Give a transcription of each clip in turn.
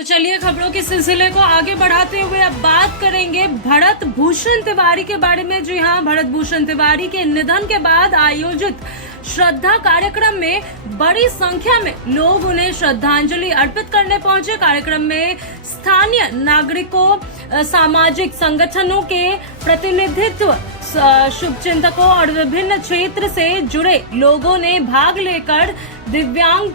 तो चलिए खबरों के सिलसिले को आगे बढ़ाते हुए अब बात करेंगे भरत भूषण तिवारी के बारे में। जी हाँ, भरत भूषण तिवारी के निधन के बाद आयोजित श्रद्धा कार्यक्रम में बड़ी संख्या में लोग उन्हें श्रद्धांजलि अर्पित करने पहुंचे। कार्यक्रम में स्थानीय नागरिकों, सामाजिक संगठनों के प्रतिनिधित्व, शुभचिंतकों और विभिन्न क्षेत्र से जुड़े लोगों ने भाग लेकर दिव्यांग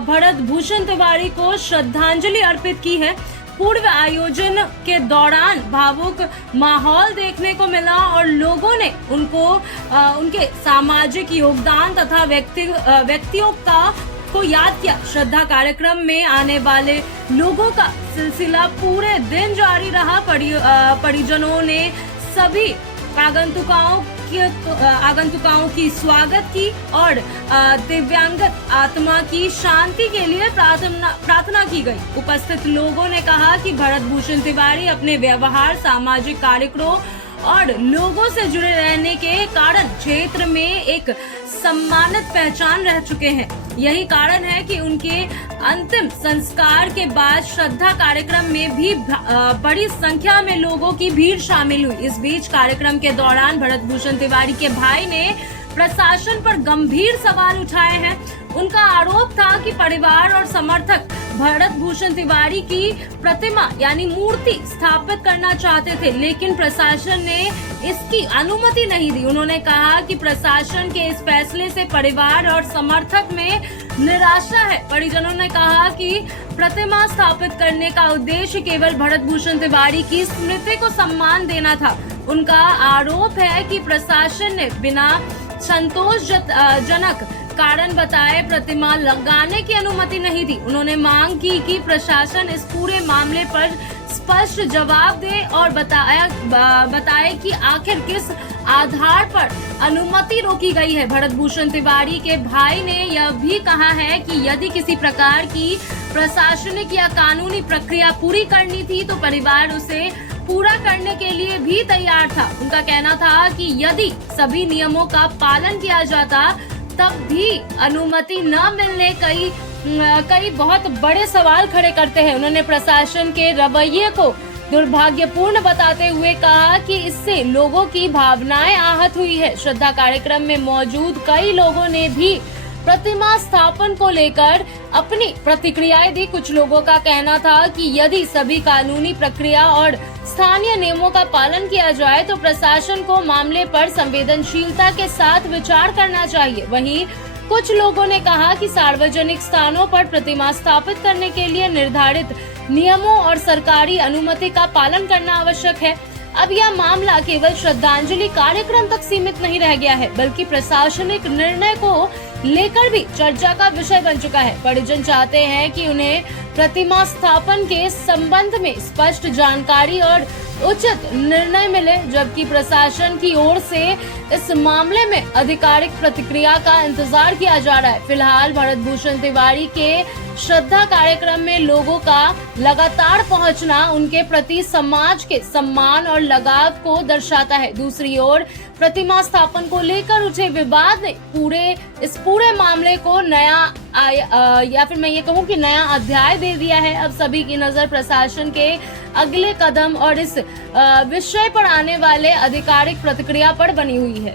भरत भूषण तिवारी को श्रद्धांजलि अर्पित की है। पूर्व आयोजन के दौरान भावुक माहौल देखने को मिला और लोगों ने उनके सामाजिक योगदान तथा व्यक्तियों को याद किया। श्रद्धा कार्यक्रम में आने वाले लोगों का सिलसिला पूरे दिन जारी रहा। परिजनों ने सभी आगंतुकों की स्वागत की और दिव्यांग आत्मा की शांति के लिए प्रार्थना की गई। उपस्थित लोगों ने कहा कि भरत भूषण तिवारी अपने व्यवहार, सामाजिक कार्यक्रमों और लोगों से जुड़े रहने के कारण क्षेत्र में एक सम्मानित पहचान रह चुके हैं। यही कारण है कि उनके अंतिम संस्कार के बाद श्रद्धा कार्यक्रम में भी बड़ी संख्या में लोगों की भीड़ शामिल हुई। इस बीच कार्यक्रम के दौरान भरत भूषण तिवारी के भाई ने प्रशासन पर गंभीर सवाल उठाए हैं। उनका आरोप था कि परिवार और समर्थक भरत भूषण तिवारी की प्रतिमा यानी मूर्ति स्थापित करना चाहते थे, लेकिन प्रशासन ने इसकी अनुमति नहीं दी। उन्होंने कहा कि प्रशासन के इस फैसले से परिवार और समर्थक में निराशा है। परिजनों ने कहा कि प्रतिमा स्थापित करने का उद्देश्य केवल भरत भूषण तिवारी की स्मृति को सम्मान देना था। उनका आरोप है कि प्रशासन ने बिना संतोषजनक कारण बताए प्रतिमा लगाने की अनुमति नहीं दी। उन्होंने मांग की कि प्रशासन इस पूरे मामले पर स्पष्ट जवाब दे और बताए कि आखिर किस आधार पर अनुमति रोकी गई है। भरत भूषण तिवारी के भाई ने यह भी कहा है कि यदि किसी प्रकार की प्रशासनिक या कानूनी प्रक्रिया पूरी करनी थी तो परिवार उसे पूरा करने के लिए भी तैयार था। उनका कहना था कि यदि सभी नियमों का पालन किया जाता तब भी अनुमति न मिलने कई बहुत बड़े सवाल खड़े करते हैं। उन्होंने प्रशासन के रवैये को दुर्भाग्यपूर्ण बताते हुए कहा कि इससे लोगों की भावनाएं आहत हुई है। श्रद्धा कार्यक्रम में मौजूद कई लोगों ने भी प्रतिमा स्थापन को लेकर अपनी प्रतिक्रियाएं दी। कुछ लोगों का कहना था कि यदि सभी कानूनी प्रक्रिया और स्थानीय नियमों का पालन किया जाए तो प्रशासन को मामले पर संवेदनशीलता के साथ विचार करना चाहिए। वहीं कुछ लोगों ने कहा कि सार्वजनिक स्थानों पर प्रतिमा स्थापित करने के लिए निर्धारित नियमों और सरकारी अनुमति का पालन करना आवश्यक है। अब यह मामला केवल श्रद्धांजलि कार्यक्रम तक सीमित नहीं रह गया है, बल्कि प्रशासनिक निर्णय को लेकर भी चर्चा का विषय बन चुका है। परिजन चाहते हैं कि उन्हें प्रतिमा स्थापन के संबंध में स्पष्ट जानकारी और उचित निर्णय मिले, जबकि प्रशासन की ओर से इस मामले में आधिकारिक प्रतिक्रिया का इंतजार किया जा रहा है। फिलहाल भरत भूषण तिवारी के श्रद्धा कार्यक्रम में लोगों का लगातार पहुंचना उनके प्रति समाज के सम्मान और लगाव को दर्शाता है। दूसरी ओर प्रतिमा स्थापन को लेकर उठे विवाद ने इस पूरे मामले को नया या फिर मैं ये कहूँ कि नया अध्याय दे दिया है। अब सभी की नजर प्रशासन के अगले कदम और इस विषय पर आने वाले आधिकारिक प्रतिक्रिया पर बनी हुई है।